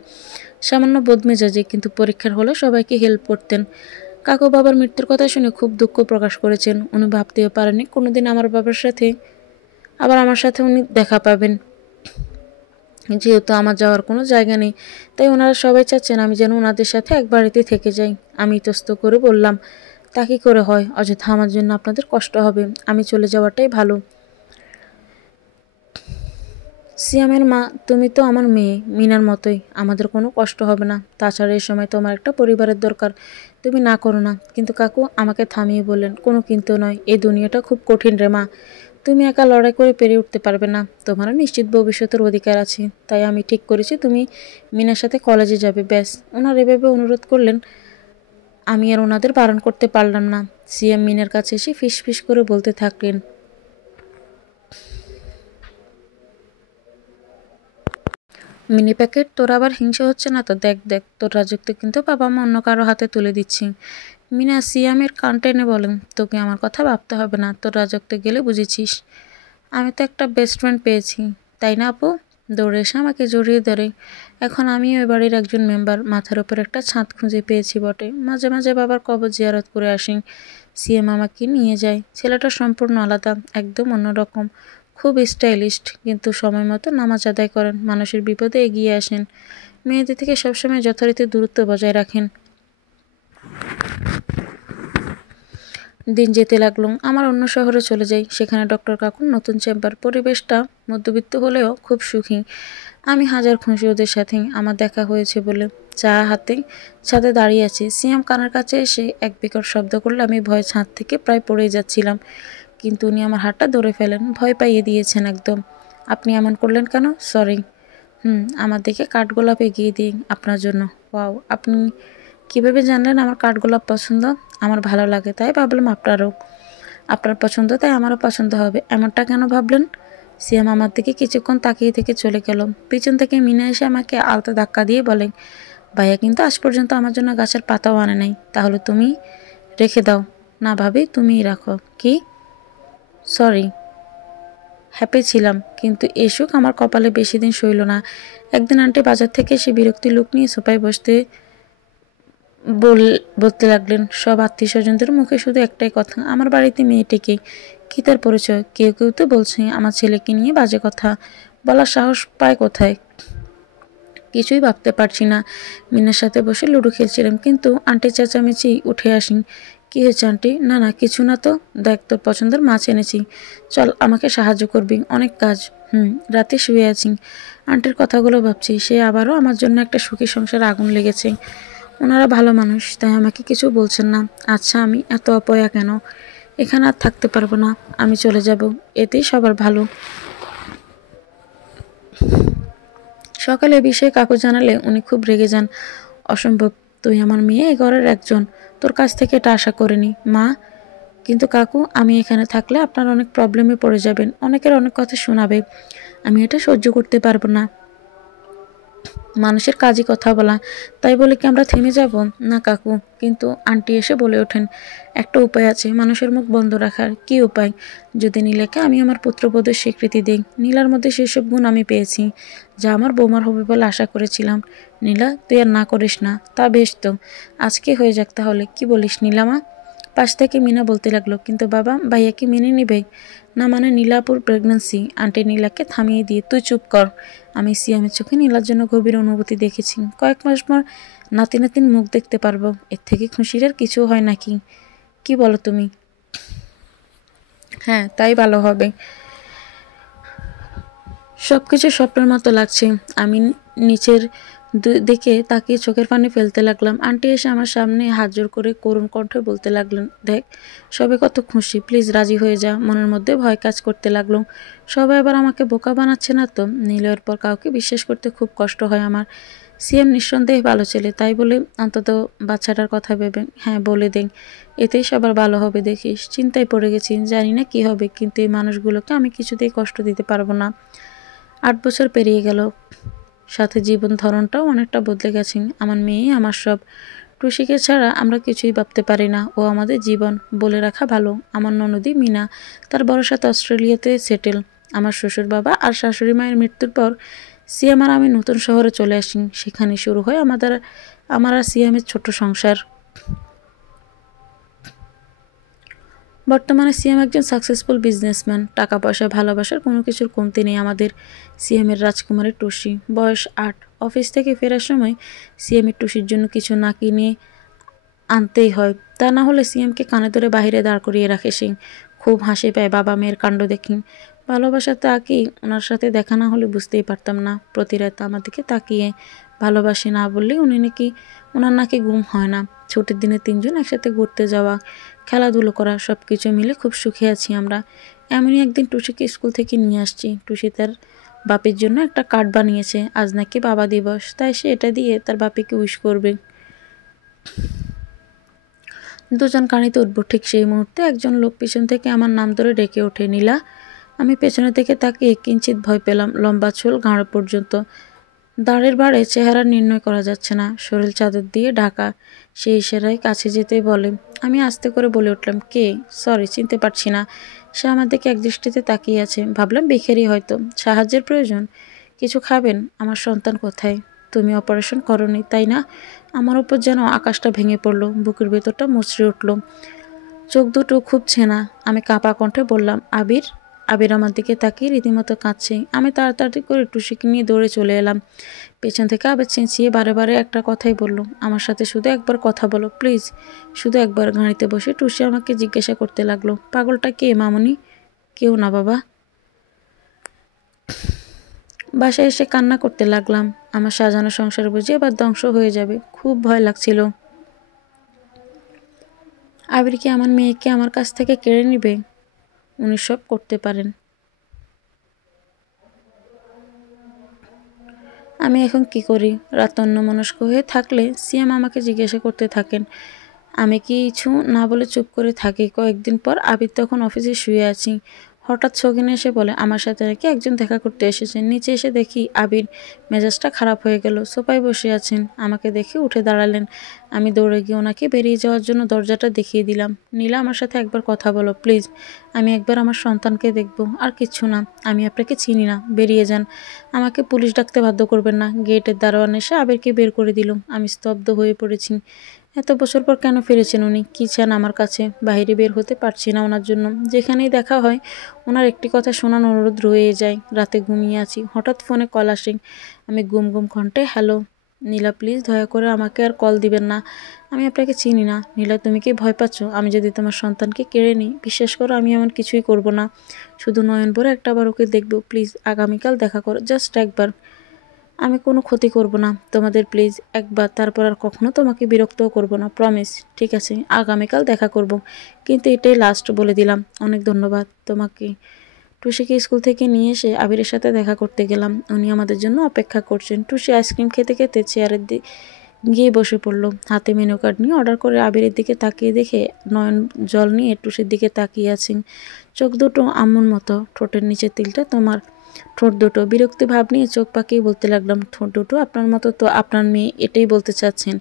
সামান্য বদমেজাজি, কিন্তু পরীক্ষার হলে সবাইকে হেল্প করতেন। কাকু বাবার মৃত্যুর কথা শুনে খুব দুঃখ প্রকাশ করেছেন। উনি ভাবতেও পারেননি কোনোদিন আমার বাবার সাথে আমার সাথে উনি দেখা পাবেন। যেহেতু আমার যাওয়ার কোনো জায়গা নেই, তাই ওনারা সবাই চাচ্ছেন আমি যেন ওনাদের সাথে এক বাড়িতে থেকে যাই। আমি ইতস্ত করে বললাম, তা কী করে হয়? অযথা আমার জন্য আপনাদের কষ্ট হবে, আমি চলে যাওয়াটাই ভালো। সিয়ামের মা, তুমি তো আমার মেয়ে মিনার মতোই, আমাদের কোনো কষ্ট হবে না। তাছাড়া এই সময় তো আমার একটা পরিবারের দরকার, তুমি না করো না। কিন্তু কাকু আমাকে থামিয়ে বললেন, কোনো কিন্তু নয়, এই দুনিয়াটা খুব কঠিন রে মা, তুমি একা লড়াই করে পেরে উঠতে পারবে না। তোমারও নিশ্চিত ভবিষ্যতের অধিকার আছে। তাই আমি ঠিক করেছি তুমি মিনার সাথে কলেজে যাবে, ব্যাস। ওনার এভাবে অনুরোধ করলেন, আমি আর ওনাদের বারণ করতে পারলাম না। সিএম মিনার কাছে এসে ফিস ফিস করে বলতে থাকলেন, মিনি প্যাকেট, তোর আবার হিংসা হচ্ছে না তো? দেখ দেখ, তোর রাজত্ব কিন্তু বাবা মা অন্য কারো হাতে তুলে দিচ্ছি। মিনা সিয়ামের কান টেনে বলেন, তোকে আমার কথা ভাবতে হবে না, তোর রাজত্বে গেলে বুঝেছিস। আমি তো একটা বেস্ট ফ্রেন্ড পেয়েছি, তাই না আপু? দৌড়ে এসে আমাকে জড়িয়ে ধরে। এখন আমি ওই বাড়ির একজন মেম্বার, মাথার উপর একটা ছাদ খুঁজে পেয়েছি বটে। মাঝে মাঝে বাবার কবর জিয়ারত করে আসি। সিএম আমাকে নিয়ে যায়। ছেলেটা সম্পূর্ণ আলাদা, একদম অন্যরকম, খুব স্টাইলিস্ট, কিন্তু সময় মতো নামাজ আদায় করেন, মানুষের বিপদে এগিয়ে আসেন, মেয়েদের থেকে সবসময় যথারীতি দূরত্ব বজায় রাখেন। দিন যেতে লাগলো, আমার অন্য শহরে চলে যাই। সেখানে ডক্টর কাকুর নতুন চেম্বার। পরিবেশটা মধ্যবিত্ত হলেও খুব সুখী। আমি হাজার খুশি ওদের সাথে আমার দেখা হয়েছে বলে। চা হাতে ছাদে দাঁড়িয়ে আছি, সিয়াম কানের কাছে এসে এক বিকট শব্দ করলে আমি ভয়ে ছাদ থেকে প্রায় পড়ে যাচ্ছিলাম, কিন্তু উনি আমার হাতটা ধরে ফেলেন, ভয় পাইয়ে দিয়েছেন একদম। আপনি এমন করলেন কেন? সরি। আমার দিকে কাঠগোলাপ এগিয়ে দিন আপনার জন্য। ওয়াও, আপনি কীভাবে জানলেন আমার কাঠগোলাপ পছন্দ? আমার ভালো লাগে তাই ভাবলাম আপনার পছন্দ তাই আমারও পছন্দ হবে। এমনটা কেন ভাবলেন? সিয়াম আমার দিকে কিছুক্ষণ তাকিয়ে থেকে চলে গেল। পিছন থেকে মিনা এসে আমাকে আলতো ধাক্কা দিয়ে বলে, ভাইয়া কিন্তু আজ পর্যন্ত আমার জন্য গাছের পাতাও আনে নাই, তাহলে তুমি রেখে দাও। না ভাবি, তুমিই রাখো। কি? সরি। হ্যাপি ছিলাম, কিন্তু এই সুখ আমার কপালে বেশি দিন সইল না। একদিন আন্টি বাজার থেকে এসে বিরক্তি লুক নিয়ে সোফায় বলতে লাগলেন। সব আত্মীয় স্বজনদের মুখে শুধু একটাই কথা, আমার বাড়িতে মেয়েটিকে। কি তার পরিচয়? কেউ কেউ তো বলছে আমার ছেলেকে নিয়ে বাজে কথা। বলার সাহস পায় কোথায়? কিছুই ভাবতে পারছি না। মিনার সাথে বসে লুডো খেলছিলাম, কিন্তু আন্টি চেঁচামেচি উঠে আসেন। কি হয়েছে আন্টি? না না, কিছু না তো। দেখ, তোর পছন্দের মাছ এনেছি, চল আমাকে সাহায্য করবি, অনেক কাজ। রাতে শুয়ে আছি, আন্টির কথাগুলো ভাবছি। সে আবারও আমার জন্য একটা সুখী সংসারে আগুন লেগেছে। ওনারা ভালো মানুষ, তাই আমাকে কিছু বলছেন না। আচ্ছা, আমি এত অপয়া কেন? এখানে আর থাকতে পারবো না, আমি চলে যাব, এতেই সবার ভালো। সকালে এ বিষয়ে কাকু জানালে উনি খুব রেগে যান। অসম্ভব, তুই আমার মেয়ে, এ ঘরের একজন, তোর কাছ থেকে এটা আশা করিনি মা। কিন্তু কাকু, আমি এখানে থাকলে আপনার অনেক প্রবলেমে পড়ে যাবেন, অনেকের অনেক কথা শোনাবে, আমি এটা সহ্য করতে পারবো না। মানুষের কাজই কথা বলা, তাই বলে কি আমরা থেমে যাব? না কাকু। কিন্তু আন্টি এসে বলে ওঠেন, একটা উপায় আছে মানুষের মুখ বন্ধ রাখার। কি উপায়? যদি নীলাকে আমি আমার পুত্রবধূর স্বীকৃতি দিই। নীলার মধ্যে সেসব গুণ আমি পেয়েছি যা আমার বৌমার হবে বলে আশা করেছিলাম। নীলা, তুই আর না করিস না। তা বেশ তো, আজকে হয়ে যাক তাহলে, কি বলিস নীলামা? পাশ থেকে মিনা বলতে লাগলো, কিন্তু বাবা, ভাইয়া কি মেনে নিবে? না মানে নীলাপুর প্রেগন্যান্সি। আন্টি নীলাকে থামিয়ে দিয়ে, তুই চুপ কর। আমি সিয়ামের চোখে নীলার জন্য গভীর অনুভূতি দেখেছি। কয়েক মাস পর নাতি নাতিন মুখ দেখতে পারবো, এর থেকে খুশির আর কিছু হয় নাকি? কি বলো তুমি? হ্যাঁ, তাই ভালো হবে। সবকিছু স্বপ্নের মতো লাগছে। আমি নিচের দিকে তাকিয়ে চোখের পানি ফেলতে লাগলাম। আন্টি এসে আমার সামনে হাত জোর করে করুণ কণ্ঠে বলতে লাগলেন, দেখ সবে কত খুশি, প্লিজ রাজি হয়ে যা। মনের মধ্যে ভয় কাজ করতে লাগলো, সবাই আবার আমাকে বোকা বানাচ্ছে না তো? নিলয়ের পর কাউকে বিশ্বাস করতে খুব কষ্ট হয় আমার। সিএম নিঃসন্দেহে ভালো ছেলে, তাই বলে অন্তত বাচ্চাটার কথা ভেবে হ্যাঁ বলে দেন, এতেই সবার ভালো হবে। দেখিস, চিন্তায় পড়ে গেছি, জানি না কি হবে, কিন্তু এই মানুষগুলোকে আমি কিছুতেই কষ্ট দিতে পারবো না। 8 বছর পেরিয়ে গেল, সাথে জীবন ধরনটাও অনেকটা বদলে গেছে। আমার মেয়ে আমার সব। টুসিকে ছাড়া আমরা কিছুই ভাবতে পারি না, ও আমাদের জীবন। বলে রাখা ভালো, আমার ননদি মিনা, তার বড় সাথে অস্ট্রেলিয়াতে সেটেল। আমার শ্বশুর বাবা আর শাশুড়ি মায়ের মৃত্যুর পর সিয়াম আর আমি নতুন শহরে চলে আসি। সেখানে শুরু হয় আমার আর সিয়ামের ছোট সংসার। বর্তমানে সিএম একজন সাকসেসফুল বিজনেসম্যান, টাকা পয়সা ভালোবাসার কোনো কিছুর কমতি নেই আমাদের। সিএমের রাজকুমারী টুসি, বয়স 8। অফিস থেকে ফেরার সময় সিএমের টুসির জন্য কিছু না কিনে আনতেই হয়, তা না হলে সিএমকে কানে ধরে বাহিরে দাঁড় করিয়ে রাখে সে। খুব হাসি পায় বাবা মেয়ের কাণ্ড দেখি। ভালোবাসা তাকে ওনার সাথে দেখা না হলে বুঝতেই পারতাম না। প্রতি রাত আমার দিকে তাকিয়ে ভালোবাসি না বললেই ওনার নাকি ঘুম হয় না। ছুটির দিনে 3 জন একসাথে ঘুরতে যাওয়া, খেলাধুলো করা, সব কিছু মিলে খুব সুখে আছি আমরা। এমনই একদিন টুসিকে স্কুল থেকে নিয়ে আসছি। টুসি তার বাপের জন্য একটা কার্ড বানিয়েছে, আজ নাকি বাবা দিবস, তাই সে এটা দিয়ে তার বাপিকে উইশ করবে। দুজন কানিতে উঠব, ঠিক সেই মুহূর্তে একজন লোক পিছন থেকে আমার নাম ধরে ডেকে ওঠে, নীলা। আমি পেছনে থেকে তাকিয়ে কিঞ্চিত ভয় পেলাম। লম্বা চুল ঘাড় পর্যন্ত, দাঁড়ের বাড়ে চেহারা নির্ণয় করা যাচ্ছে না, শরীর চাদর দিয়ে ঢাকা। সেই ইশারায় কাছে যেতেই বলে। আমি আস্তে করে বলে উঠলাম, কে? সরি, চিনতে পারছি না। সে আমার দিকে একদৃষ্টিতে তাকিয়ে আছে। ভাবলাম ভিখারি হয়তো, সাহায্যের প্রয়োজন। কিছু খাবেন? আমার সন্তান কোথায়? তুমি অপারেশন করনি তাই না? আমার উপর যেন আকাশটা ভেঙে পড়লো, বুকের ভেতরটা মুচড়ে উঠল, চোখ দুটো খুব ছেনা। আমি কাঁপা কণ্ঠে বললাম, আবির। আবির আমার দিকে তাকিয়ে রীতিমতো কাঁদছে। আমি তাড়াতাড়ি করে টুসিকে নিয়ে দৌড়ে চলে এলাম। পেছন থেকে আবির চেঁচিয়ে বারে বারে একটা কথাই বলল, আমার সাথে শুধু একবার কথা বলো প্লিজ, শুধু একবার। গাড়িতে বসে টুসি আমাকে জিজ্ঞাসা করতে লাগলো, পাগলটা কে মামুনি? কেউ না বাবা। বাসায় এসে কান্না করতে লাগলাম। আমার সাজানো সংসার বুঝে এবার ধ্বংস হয়ে যাবে, খুব ভয় লাগছিল। আবির কি আমার মেয়েকে আমার কাছ থেকে কেড়ে নিবে? উনি সব করতে পারেন। আমি এখন কি করি? রাত অন্যমনস্ক হয়ে থাকলে সিএম আমাকে জিজ্ঞাসা করতে থাকেন। আমি কিছু না বলে চুপ করে থাকি। কয়েকদিন পর আবির তখন অফিসে শুয়ে আছি। হঠাৎ শৌখিন এসে বলে আমার সাথে নাকি একজন দেখা করতে এসেছেন। নিচে এসে দেখি আবির মেজাজটা খারাপ হয়ে গেল। সোফায় বসে আছেন। আমাকে দেখে উঠে দাঁড়ালেন। আমি দৌড়ে গিয়ে ওনাকে বেরিয়ে যাওয়ার জন্য দরজাটা দেখিয়ে দিলাম। নীলা, আমার সাথে একবার কথা বলো প্লিজ। আমি একবার আমার সন্তানকে দেখব, আর কিচ্ছু না। আমি আপনাকে চিনি না, বেরিয়ে যান। আমাকে পুলিশ ডাকতে বাধ্য করবেন না। গেটের দারোয়ান এসে আবিরকে বের করে দিল। আমি স্তব্ধ হয়ে পড়েছি। এত বছর পর কেন ফিরেছেন উনি? কী চান আমার কাছে? বাইরে বের হতে পারছি না ওনার জন্য। যেখানেই দেখা হয় ওনার একটি কথা শোনার অনুরোধ রয়ে যায়। রাতে ঘুমিয়ে আছি, হঠাৎ ফোনে কল আসে। আমি গুম গুম কণ্ঠে, হ্যালো নীলা, প্লিজ দয়া করে আমাকে আর কল দিবেন না। আমি আপনাকে চিনি না। নীলা, তুমি কি ভয় পাচ্ছ? আমি যদি তোমার সন্তানকে কেড়ে নিই, বিশ্বাস করো আমি এমন কিছুই করব না। শুধু নয়ন ভরে একটাবার ওকে দেখবো প্লিজ। আগামীকাল দেখা করো, জাস্ট একবার। আমি কোনো ক্ষতি করব না তোমাদের, প্লিজ একবার। তারপর আর কখনো তোমাকে বিরক্তও করব না, প্রমিস। ঠিক আছে, আগামীকাল দেখা করব, কিন্তু এটাই লাস্ট বলে দিলাম। অনেক ধন্যবাদ তোমাকে। টুসিকে স্কুল থেকে নিয়ে এসে আবিরের সাথে দেখা করতে গেলাম। উনি আমাদের জন্য অপেক্ষা করছেন। টুসি আইসক্রিম খেতে খেতে চেয়ারে গিয়ে বসে পড়লো। হাতে মেনু কার্ড নিয়ে অর্ডার করে আবিরের দিকে তাকিয়ে দেখে নয়ন জল নিয়ে টুসির দিকে তাকিয়ে আছেন। চোখ দুটো আম্মুর মতো, ঠোঁটের নিচে তিলটা তোমার। ঠোঁট দুটো বিরক্তি ভাব নিয়ে চোখ পাকিয়ে বলতে লাগলাম, ঠোঁট দুটো আপনার মতো তো আপনার মেয়ে, এটাই বলতে চাচ্ছেন?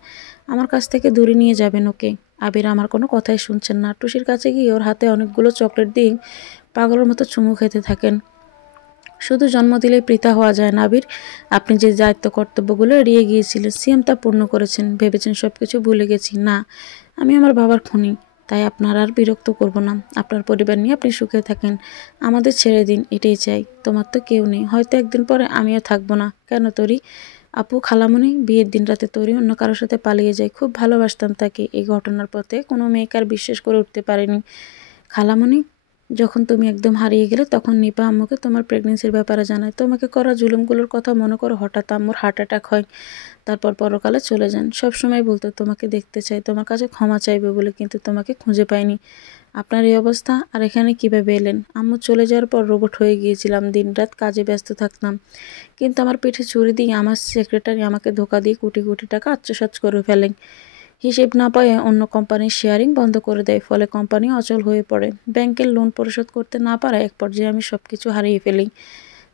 আমার কাছ থেকে দূরে নিয়ে যাবেন ওকে। আবির আমার কোনো কথাই শুনছেন না। টুসির কাছে গিয়ে ওর হাতে অনেকগুলো চকলেট দিয়ে পাগলের মতো চুমু খেতে থাকেন। শুধু জন্ম দিলেই পিতা হওয়া যায় না আবির। আপনি যে দায়িত্ব কর্তব্যগুলো এড়িয়ে গিয়েছিলেন, সিএম তা পূর্ণ করেছেন। ভেবেছেন সব কিছু ভুলে গেছি? না, আমি আমার বাবার খুনি। তাই আপনার আর বিরক্ত করব না। আপনার পরিবার নিয়ে আপনি সুখে থাকেন। আমাদের ছেড়ে দিন, এটাই চাই। তোমার তো কেউ নেই, হয়তো একদিন পরে আমিও থাকবো না। কেন তরি? আপু, খালামণি, বিয়ের দিন রাতে তরি অন্য কারোর সাথে পালিয়ে যায়। খুব ভালোবাসতাম তাকে। এই ঘটনার পথে কোনো মেয়েকে আর বিশ্বাস করে উঠতে পারেনি। খালামণি, যখন তুমি একদম হারিয়ে গেলে তখন নিপা আম্মুকে তোমার প্রেগনেন্সির ব্যাপারে জানায়। তোমাকে করা জুলুমগুলোর কথা মনে করে হঠাৎ আম্মুর হার্ট অ্যাটাক হয়। তারপর পরকালে চলে যান। সব সময় বলতো তোমাকে দেখতে চাই, তোমার কাছে ক্ষমা চাইবে বলে, কিন্তু তোমাকে খুঁজে পাইনি। আপনার এই অবস্থা, আর এখানে কিভাবে এলেন? আম্মু চলে যাওয়ার পর রোবট হয়ে গিয়েছিলাম। দিনরাত কাজে ব্যস্ত থাকতাম, কিন্তু আমার পিঠে ছুরি দিয়ে আমার সেক্রেটারি আমাকে ধোকা দিয়ে কোটি কোটি টাকা আত্মসাৎ করে ফেলেন। হিসেব না পায়ে অন্য কোম্পানির শেয়ারিং বন্ধ করে দেয়। ফলে কোম্পানি অচল হয়ে পড়ে। ব্যাংকের লোন পরিশোধ করতে না পারায় এক পর্যায়ে আমি সব কিছু হারিয়ে ফেলি।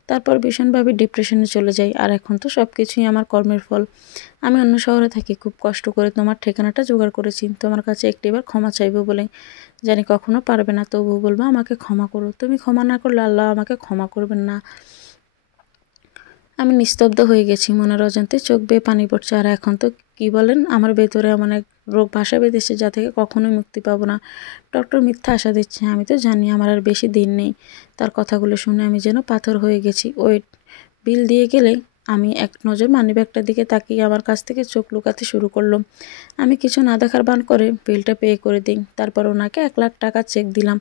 তারপর ভীষণভাবে ডিপ্রেশনে চলে যাই। আর এখন তো সব কিছুই আমার কর্মের ফল। আমি অন্য শহরে থাকি, খুব কষ্ট করে তোমার ঠিকানাটা জোগাড় করেছি তোমার কাছে একটিবার ক্ষমা চাইবো বলে। জানি কখনো পারবে না, তবুও বলবো আমাকে ক্ষমা করো। তুমি ক্ষমা না করলে আল্লাহ আমাকে ক্ষমা করবেন না। আমি নিস্তব্ধ হয়ে গেছি। মনের অজান্তে চোখ বেয়ে পানি পড়ছে। আর এখন তো কি বলেন, আমার ভেতরে এমন এক রোগ বাসা বেঁধেছে যা থেকে কখনোই মুক্তি পাবো না। ডক্টর মিথ্যা আশা দিচ্ছে। আমি তো জানি আমার আর বেশি দিন নেই। তার কথাগুলো শুনে আমি যেন পাথর হয়ে গেছি। ওয়েট, বিল দিয়ে গেলে আমি এক নজর মানিব্যাগটার দিকে তাকিয়ে আমার কাছ থেকে চোখ লুকাতে শুরু করলো। আমি কিছু না দেখার ভান করে বিলটা পে করে দিই। তারপর ওনাকে 1 লাখ টাকা চেক দিলাম।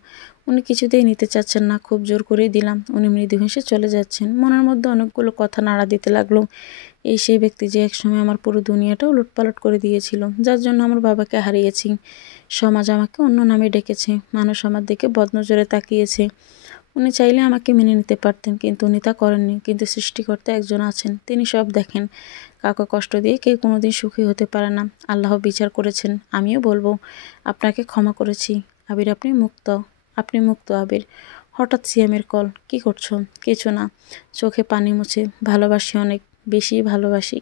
উনি কিছুতেই নিতে চাচ্ছেন না। খুব জোর করেই দিলাম। উনি মৃদু হেসে চলে যাচ্ছেন। মনের মধ্যে অনেকগুলো কথা নাড়া দিতে লাগলো। এই সেই ব্যক্তি যে একসময় আমার পুরো দুনিয়াটা উলটপালট করে দিয়েছিল, যার জন্য আমার বাবাকে হারিয়েছি। সমাজ আমাকে অন্য নামে ডেকেছে। মানুষ আমার দিকে বদনজরে তাকিয়েছে। উনি চাইলে আমাকে মেনে নিতে পারতেন, কিন্তু উনি তা করেননি। কিন্তু সৃষ্টিকর্তা একজন আছেন, তিনি সব দেখেন। কাউকে কষ্ট দিয়ে কেউ কোনোদিন সুখী হতে পারে না। আল্লাহ বিচার করেছেন, আমিও বলবো আপনাকে ক্ষমা করেছি। আবির, আপনি মুক্ত। আপনি মুক্ত আবির। হঠাৎ সিএমের কল। কি করছো? কিছু না। চোখে পানি মুছে, ভালোবাসি, অনেক বেশি ভালোবাসি।